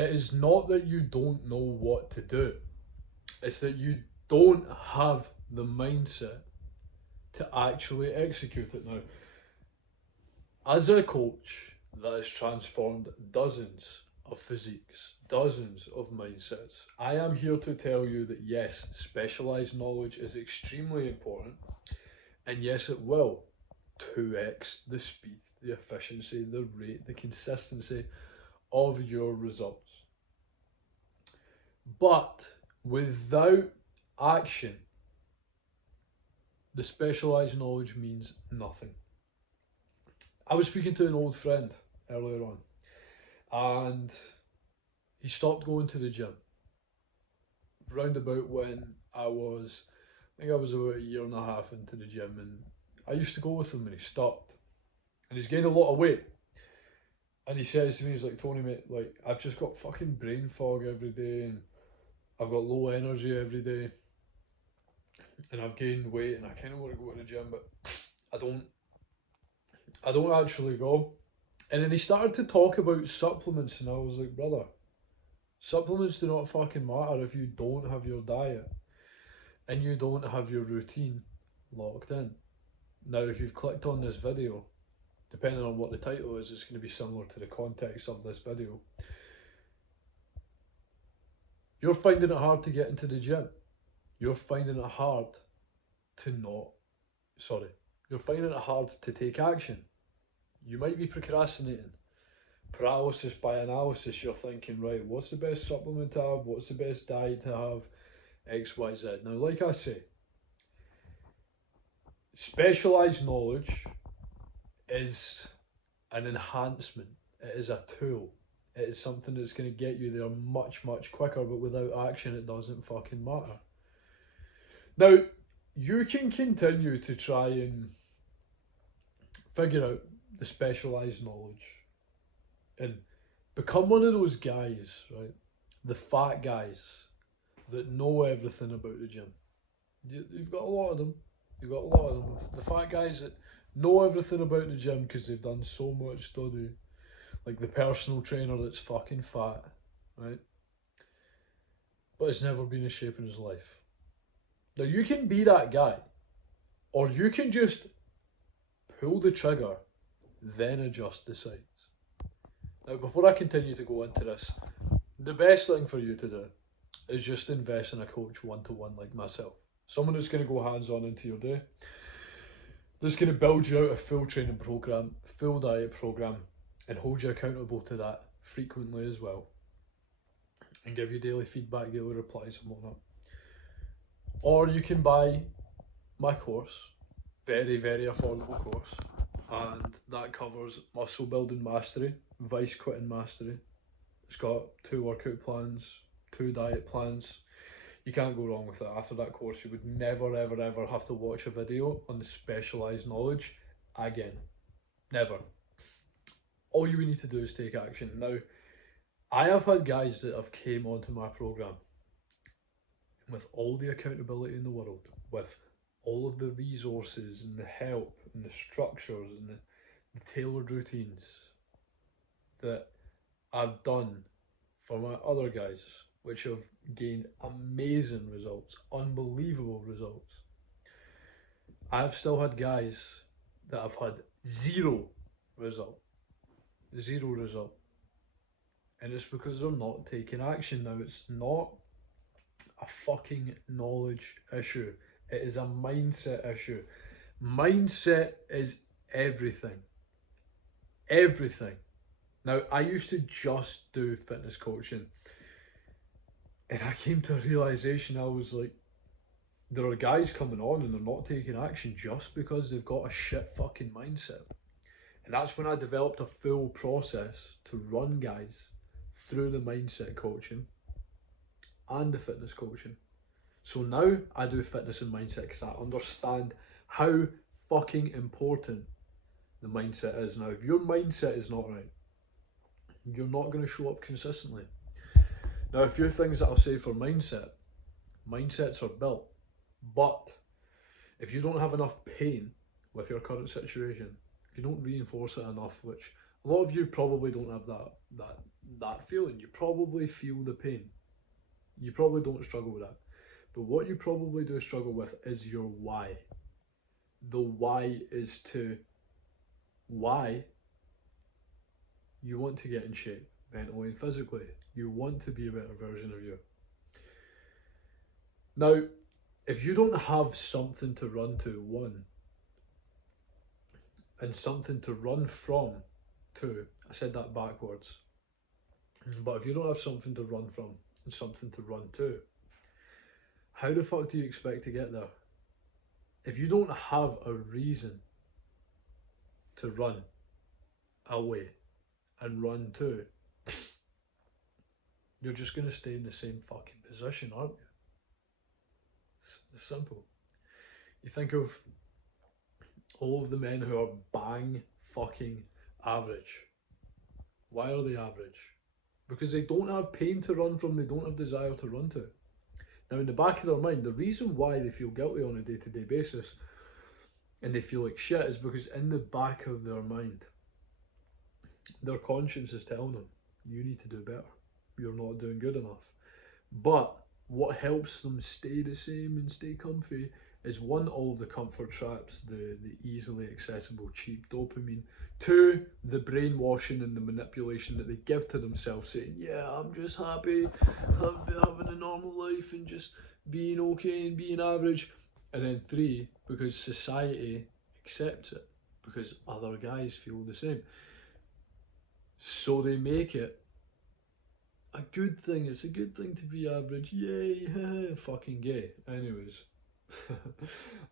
It is not that you don't know what to do, it's that you don't have the mindset to actually execute it. Now, as a coach that has transformed dozens of physiques, dozens of mindsets, I am here to tell you that yes, specialized knowledge is extremely important, and yes, it will 2x the speed, the efficiency, the rate, the consistency of your results. But without action, the specialized knowledge means nothing. I was speaking to an old friend earlier on, and he stopped going to the gym round about when I think I was about a year and a half into the gym, and I used to go with him, and he stopped, and he's gained a lot of weight. And he says to me, he's like, Tony, mate, like I've just got fucking brain fog every day, and I've got low energy every day, and I've gained weight, and I kind of want to go to the gym, but I don't. I don't actually go. And then he started to talk about supplements, and I was like, brother, supplements do not fucking matter if you don't have your diet and you don't have your routine locked in. Now, if you've clicked on this video, depending on what the title is, it's going to be similar to the context of this video. You're finding it hard to get into the gym. You're finding it hard to not, sorry, you're finding it hard to take action. You might be procrastinating. Paralysis by analysis, you're thinking, right, what's the best supplement to have? What's the best diet to have? X, Y, Z. Now, like I say, specialized knowledge is an enhancement, it is a tool, it is something that's going to get you there much, much quicker, but without action, it doesn't fucking matter. Now, you can continue to try and figure out the specialized knowledge and become one of those guys, right? The fat guys that know everything about the gym. You've got a lot of them. You've got a lot of them. The fat guys that know everything about the gym because they've done so much study. Like the personal trainer that's fucking fat, right? But it's never been in shape in his life. Now you can be that guy, or you can just pull the trigger, then adjust the sides. Now, before I continue to go into this, the best thing for you to do is just invest in a coach one-to-one like myself. Someone that's going to go hands-on into your day, that's going to build you out a full training program, full diet program, and hold you accountable to that frequently as well, and give you daily feedback, daily replies and whatnot. Or you can buy my course, very, very affordable course, and that covers muscle building mastery, vice quitting mastery. It's got 2 workout plans, 2 diet plans. You can't go wrong with it. After that course, you would never, ever, ever have to watch a video on the specialized knowledge again. Never. All you need to do is take action. Now, I have had guys that have came onto my program with all the accountability in the world, with all of the resources and the help and the structures and the tailored routines that I've done for my other guys, which have gained amazing results, unbelievable results. I've still had guys that have had zero result, zero result. And it's because they're not taking action. Now, it's not a fucking knowledge issue, it is a mindset issue. Mindset is everything. Everything. Now, I used to just do fitness coaching, and I came to a realization. I was like, there are guys coming on and they're not taking action just because they've got a shit fucking mindset. And that's when I developed a full process to run guys through the mindset coaching and the fitness coaching. So now I do fitness and mindset because I understand how fucking important the mindset is. Now, if your mindset is not right, you're not going to show up consistently. Now, a few things that I'll say for mindsets are built, but if you don't have enough pain with your current situation, if you don't reinforce it enough, which a lot of you probably don't have that feeling. You probably feel the pain. You probably don't struggle with that. But what you probably do struggle with is your why. The why is to why you want to get in shape mentally and physically. You want to be a better version of you. Now, if you don't have something to run to, one, and something to run from, two, I said that backwards. But if you don't have something to run from and something to run to, how the fuck do you expect to get there? If you don't have a reason to run away and run to, you're just going to stay in the same fucking position, aren't you? It's simple. You think of all of the men who are bang fucking average. Why are they average? Because they don't have pain to run from, they don't have desire to run to. Now, in the back of their mind, the reason why they feel guilty on a day-to-day basis and they feel like shit is because in the back of their mind, their conscience is telling them, you need to do better. You're not doing good enough. But what helps them stay the same and stay comfy is one, all of the comfort traps, the easily accessible cheap dopamine. Two, the brainwashing and the manipulation that they give to themselves, saying, yeah, I'm just happy having a normal life and just being okay and being average. And then three, because society accepts it, because other guys feel the same. So they make it a good thing. It's a good thing to be average. Yay, fucking gay. Anyways,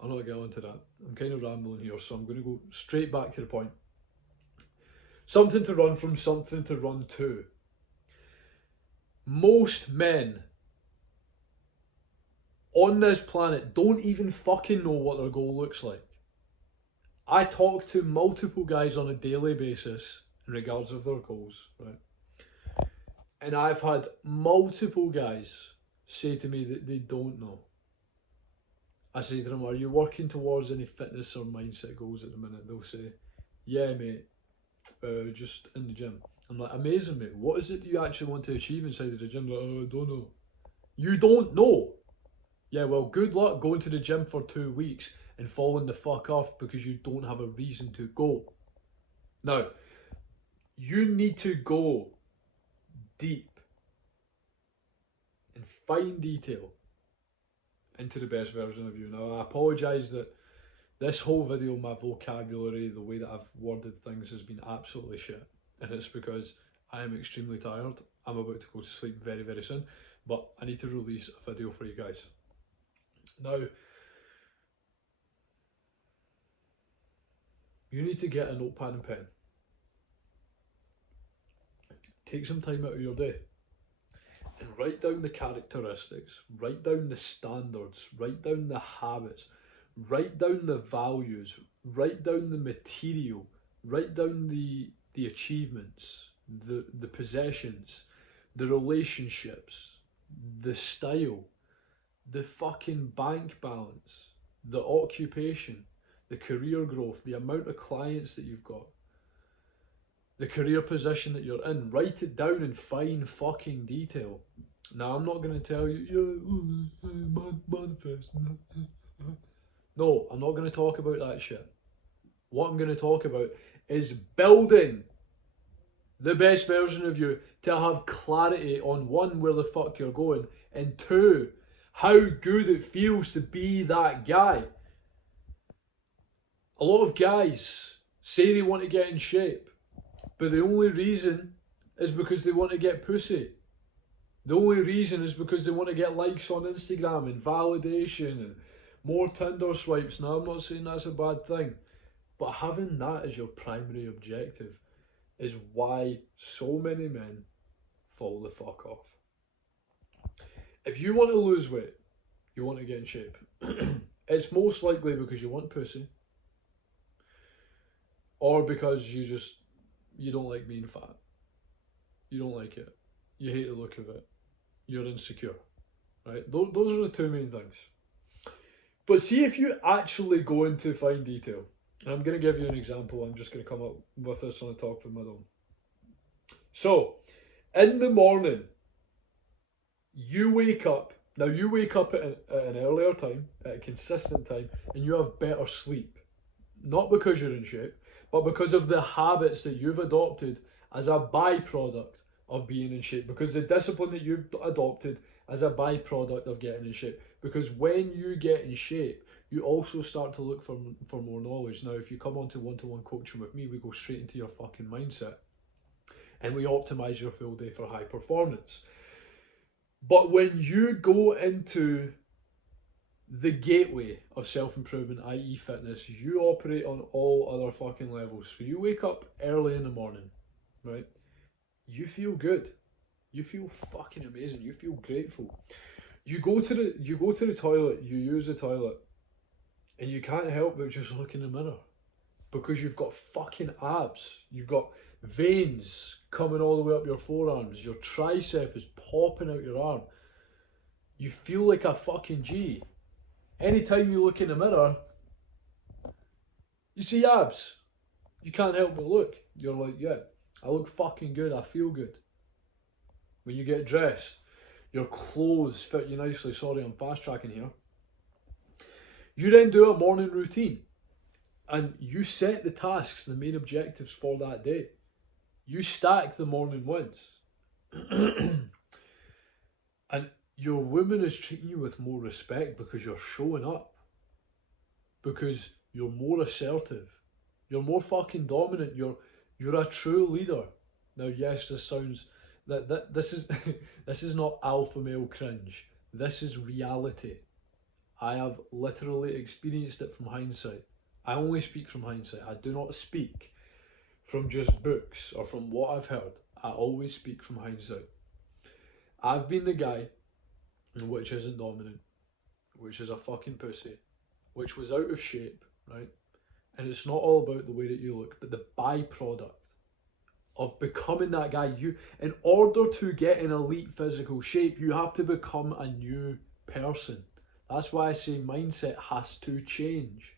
I'm not getting into that. I'm kind of rambling here, so I'm going to go straight back to the point. Something to run from, something to run to. Most men on this planet don't even fucking know what their goal looks like. I talk to multiple guys on a daily basis in regards of their goals, right? And I've had multiple guys say to me that they don't know. I say to them, are you working towards any fitness or mindset goals at the minute? They'll say, yeah, mate, just in the gym. I'm like, amazing, mate. What is it you actually want to achieve inside of the gym? Like, oh, I don't know. You don't know? Yeah, well, good luck going to the gym for 2 weeks and falling the fuck off because you don't have a reason to go. Now, you need to go deep and fine detail into the best version of you. Now, I apologise that this whole video, my vocabulary, the way that I've worded things has been absolutely shit. And it's because I am extremely tired. I'm about to go to sleep very, very soon. But I need to release a video for you guys. Now, you need to get a notepad and pen. Take some time out of your day and write down the characteristics, write down the standards, write down the habits, write down the values, write down the material, write down the achievements, the possessions, the relationships, the style, the fucking bank balance, the occupation, the career growth, the amount of clients that you've got, the career position that you're in. Write it down in fine fucking detail. Now, I'm not going to tell you, manifest. No, I'm not going to talk about that shit. What I'm going to talk about is building the best version of you to have clarity on one, where the fuck you're going, and two, how good it feels to be that guy. A lot of guys say they want to get in shape, but the only reason is because they want to get pussy. The only reason is because they want to get likes on Instagram and validation and more Tinder swipes. Now, I'm not saying that's a bad thing, but having that as your primary objective is why so many men fall the fuck off. If you want to lose weight, you want to get in shape, it's most likely because you want pussy, or because you don't like being fat. You don't like it. You hate the look of it. You're insecure, right? Those are the two main things. But see, if you actually go into fine detail, and I'm going to give you an example, I'm just going to come up with this on the top of my dome. So, In the morning, you wake up. Now you wake up at an earlier time, at a consistent time, and you have better sleep. Not because you're in shape, but because of the habits that you've adopted as a byproduct of being in shape. Because the discipline that you've adopted as a byproduct of getting in shape. Because when you get in shape, you also start to look for more knowledge. Now, if you come onto one-to-one coaching with me, we go straight into your fucking mindset and we optimize your full day for high performance. But when you go into the gateway of self-improvement, i.e. fitness, you operate on all other fucking levels. So you wake up early in the morning, right? You feel good. You feel fucking amazing. You feel grateful. You go to the toilet, you use the toilet, and you can't help but just look in the mirror. Because you've got fucking abs. You've got veins coming all the way up your forearms. Your tricep is popping out your arm. You feel like a fucking G. Anytime you look in the mirror, you see abs. You can't help but look. You're like, yeah, I look fucking good. I feel good. When you get dressed, your clothes fit you nicely. Sorry, I'm fast tracking here. You then do a morning routine. And you set the tasks, the main objectives for that day. You stack the morning wins. And your woman is treating you with more respect because you're showing up. Because you're more assertive. You're more fucking dominant. You're a true leader. Now, yes, this sounds this is this is not alpha male cringe. This is reality. I have literally experienced it from hindsight. I only speak from hindsight. I do not speak from just books or from what I've heard. I always speak from hindsight. I've been the guy which isn't dominant, which is a fucking pussy, which was out of shape, right? And it's not all about the way that you look, but the byproduct of becoming that guy. In order to get in elite physical shape, you have to become a new person. That's why I say mindset has to change.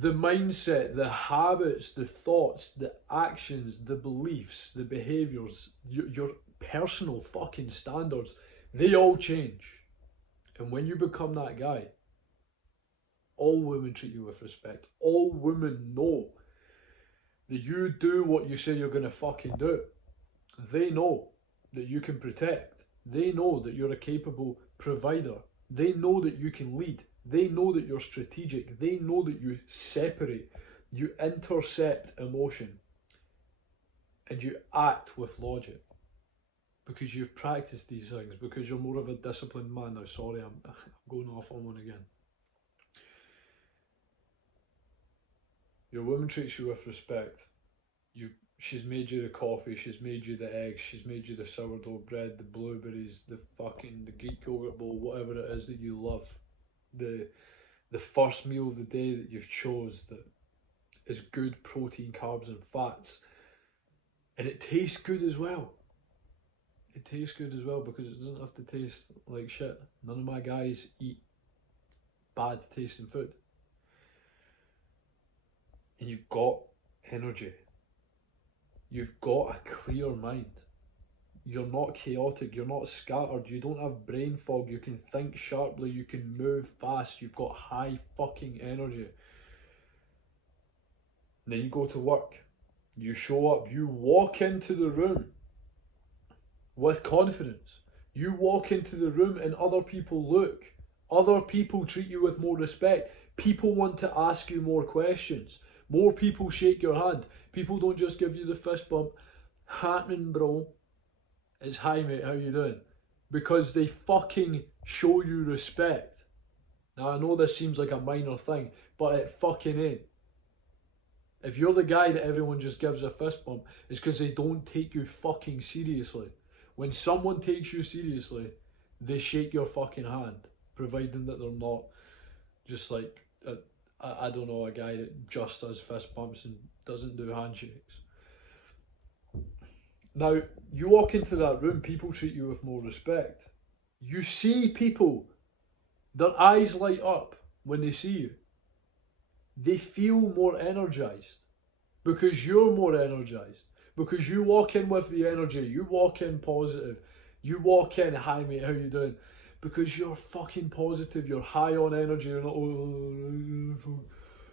The mindset, the habits, the thoughts, the actions, the beliefs, the behaviours, your personal fucking standards, they all change. And when you become that guy, all women treat you with respect. All women know that you do what you say you're going to fucking do. They know that you can protect. They know that you're a capable provider. They know that you can lead. They know that you're strategic. They know that you separate, you intercept emotion, and you act with logic. Because you've practiced these things, because you're more of a disciplined man. Now, sorry, I'm going off on one again. Your woman treats you with respect. She's made you the coffee, she's made you the eggs, she's made you the sourdough bread, the blueberries, the Greek yogurt bowl, whatever it is that you love. The first meal of the day that you've chose that is good protein, carbs and fats. And it tastes good as well. It tastes good as well because it doesn't have to taste like shit. None of my guys eat bad tasting food. And you've got energy. You've got a clear mind. You're not chaotic, you're not scattered, you don't have brain fog, you can think sharply, you can move fast, you've got high fucking energy. And then you go to work, you show up, you walk into the room with confidence. You walk into the room and other people look. Other people treat you with more respect. People want to ask you more questions. More people shake your hand. People don't just give you the fist bump. Happening, bro. It's hi mate, how you doing? Because they fucking show you respect. Now I know this seems like a minor thing, but it fucking ain't. If you're the guy that everyone just gives a fist bump, it's because they don't take you fucking seriously. When someone takes you seriously, they shake your fucking hand, providing that they're not just like, I don't know, a guy that just does fist bumps and doesn't do handshakes. Now, you walk into that room, people treat you with more respect. You see people, their eyes light up when they see you. They feel more energized because you're more energized, Because you walk in with the energy, you walk in positive, you walk in, hi mate, how you doing? Because you're fucking positive, you're high on energy, you're not, oh,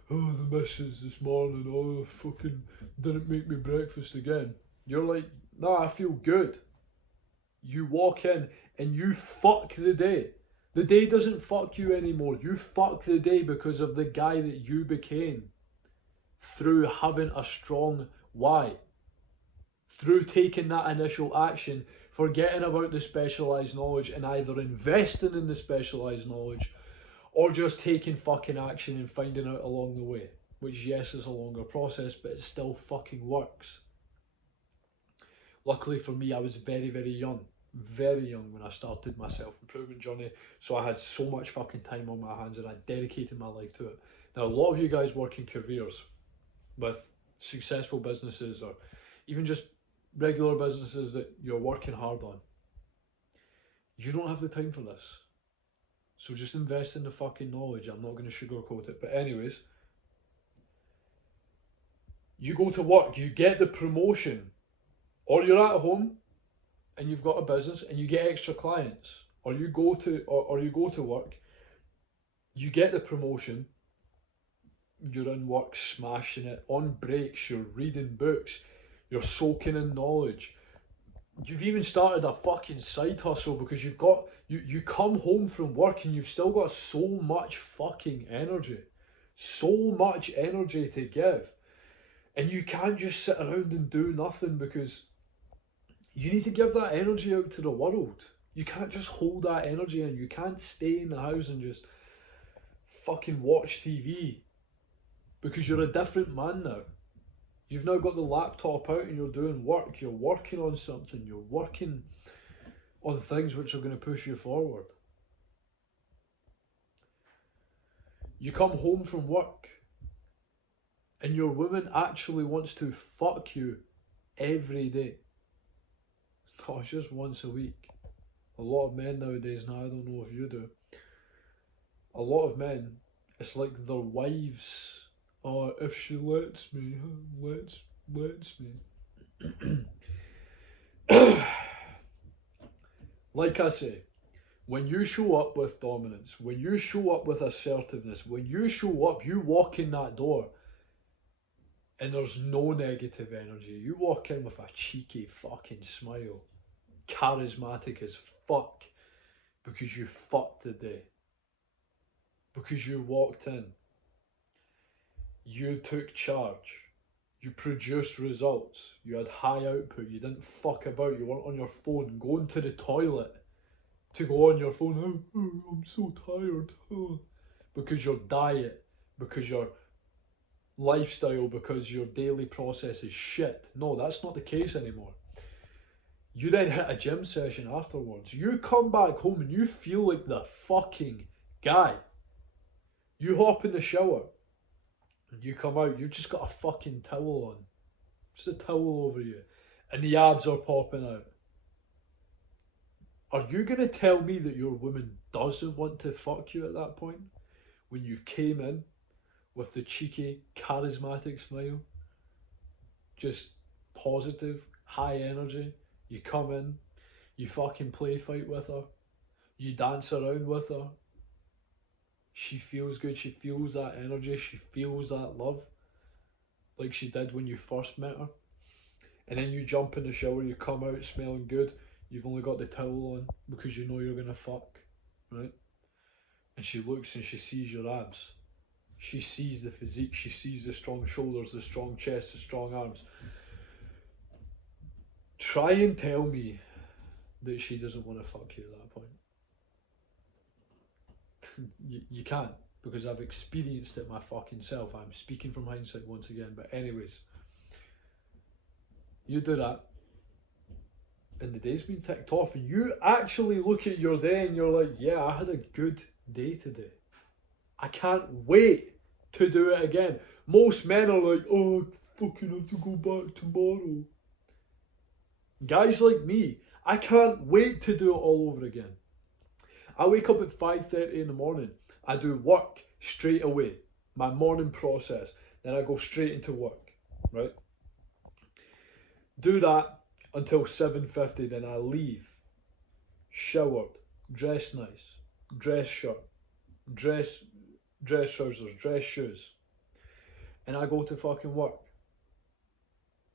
the missus this morning, oh, fucking didn't make me breakfast again. You're like, nah, I feel good. You walk in and you fuck the day. The day doesn't fuck you anymore. You fuck the day because of the guy that you became through having a strong why. Through taking that initial action, forgetting about the specialised knowledge and either investing in the specialised knowledge or just taking fucking action and finding out along the way. Which, yes, is a longer process, but it still fucking works. Luckily for me, I was very, very young when I started my self-improvement journey, so I had so much fucking time on my hands and I dedicated my life to it. Now, a lot of you guys work in careers with successful businesses or even just regular businesses that you're working hard on. You don't have the time for this. So just invest in the fucking knowledge. I'm not going to sugarcoat it. But anyways, you go to work, you get the promotion, or you're at home and you've got a business and you get extra clients, or you go to work, you get the promotion, you're in work smashing it, on breaks you're reading books, you're soaking in knowledge, you've even started a fucking side hustle because you come home from work and you've still got so much fucking energy, to give, and you can't just sit around and do nothing because you need to give that energy out to the world. You can't just hold that energy in. You can't stay in the house and just fucking watch TV because you're a different man now. You've now got the laptop out and you're doing work. You're working on something. You're working on things which are going to push you forward. You come home from work and your woman actually wants to fuck you every day. Not just once a week. A lot of men nowadays, now I don't know if you do, a lot of men, it's like their wives, oh, if she lets me, lets me. Like I say, when you show up with dominance, when you show up with assertiveness, when you show up, you walk in that door and there's no negative energy. You walk in with a cheeky fucking smile, charismatic as fuck, because you fucked the day. Because you walked in. You took charge. You produced results. You had high output. You didn't fuck about. You weren't on your phone going to the toilet to go on your phone. Oh, I'm so tired. Oh. Because your diet, because your lifestyle, because your daily process is shit. No, that's not the case anymore. You then hit a gym session afterwards. You come back home and you feel like the fucking guy. You hop in the shower and you come out, you've just got a fucking towel on. Just a towel over you. And the abs are popping out. Are you going to tell me that your woman doesn't want to fuck you at that point? When you've came in with the cheeky, charismatic smile? Just positive, high energy. You come in, you fucking play fight with her, you dance around with her. She feels good, she feels that energy, she feels that love, like she did when you first met her. And then you jump in the shower, you come out smelling good, you've only got the towel on because you know you're gonna fuck, right? And she looks and she sees your abs. She sees the physique, she sees the strong shoulders, the strong chest, the strong arms. Try and tell me that she doesn't want to fuck you at that point. You can't, because I've experienced it my fucking self. I'm speaking from hindsight once again, but anyways, you do that and the day's been ticked off and you actually look at your day and you're like, yeah, I had a good day today. I can't wait to do it again. Most men are like, oh, I fucking have to go back tomorrow. Guys like me, I can't wait to do it all over again. I wake up at 5:30 in the morning. I do work straight away, my morning process. Then I go straight into work, right? Do that until 7:50, then I leave, showered, dressed nice, dress shirt, dress trousers, dress shoes, and I go to fucking work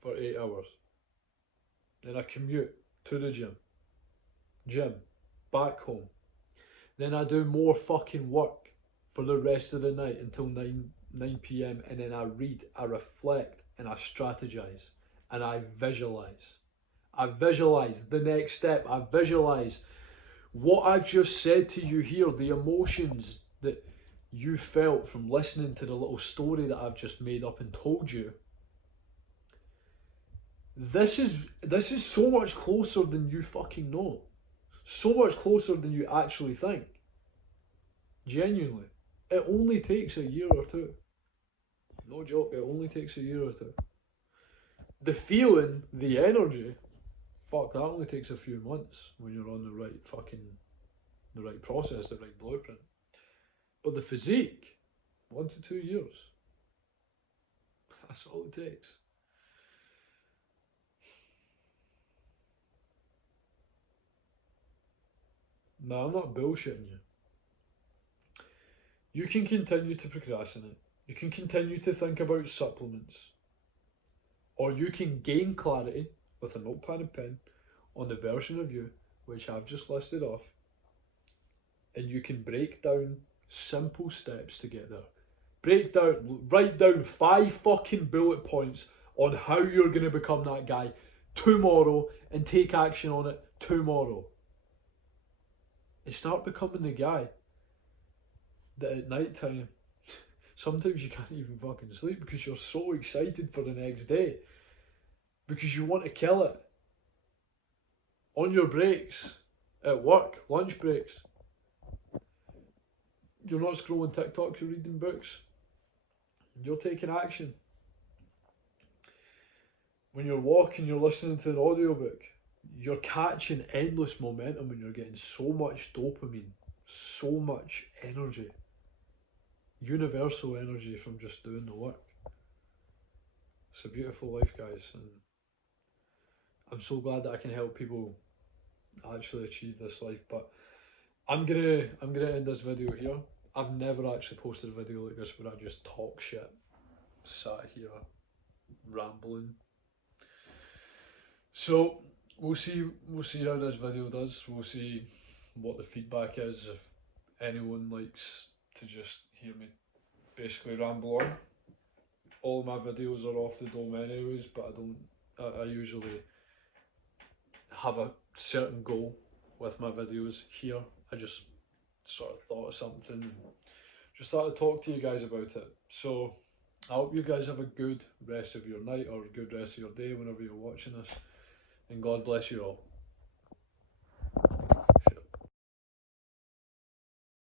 for 8 hours. Then I commute to the gym, back home. Then I do more fucking work for the rest of the night until 9 p.m. and then I read, I reflect, and I strategize, and I visualize. I visualize the next step. I visualize what I've just said to you here, the emotions that you felt from listening to the little story that I've just made up and told you. This is so much closer than you fucking know. So much closer than you actually think. Genuinely. It only takes a year or two. No joke, it only takes a year or two. The feeling, the energy, fuck, that only takes a few months when you're on the right process, the right blueprint. But the physique, 1 to 2 years. That's all it takes. No, I'm not bullshitting you. You can continue to procrastinate. You can continue to think about supplements. Or you can gain clarity with a notepad and pen on the version of you which I've just listed off. And you can break down simple steps to get there. Write down 5 fucking bullet points on how you're going to become that guy tomorrow and take action on it tomorrow. And start becoming the guy that at night time, sometimes you can't even fucking sleep because you're so excited for the next day. Because you want to kill it. On your breaks, at work, lunch breaks. You're not scrolling TikTok, you're reading books. You're taking action. When you're walking, you're listening to an audiobook. You're catching endless momentum and you're getting so much dopamine, so much energy. Universal energy from just doing the work. It's a beautiful life, guys, and I'm so glad that I can help people actually achieve this life. But I'm gonna end this video here. I've never actually posted a video like this where I just talk shit, sat here rambling. So we'll see how this video does. We'll see what the feedback is, if anyone likes to just hear me basically ramble on. All my videos are off the dome anyways, but I usually have a certain goal with my videos here. I just sort of thought of something and just thought to talk to you guys about it. So I hope you guys have a good rest of your night or a good rest of your day whenever you're watching this, and God bless you all.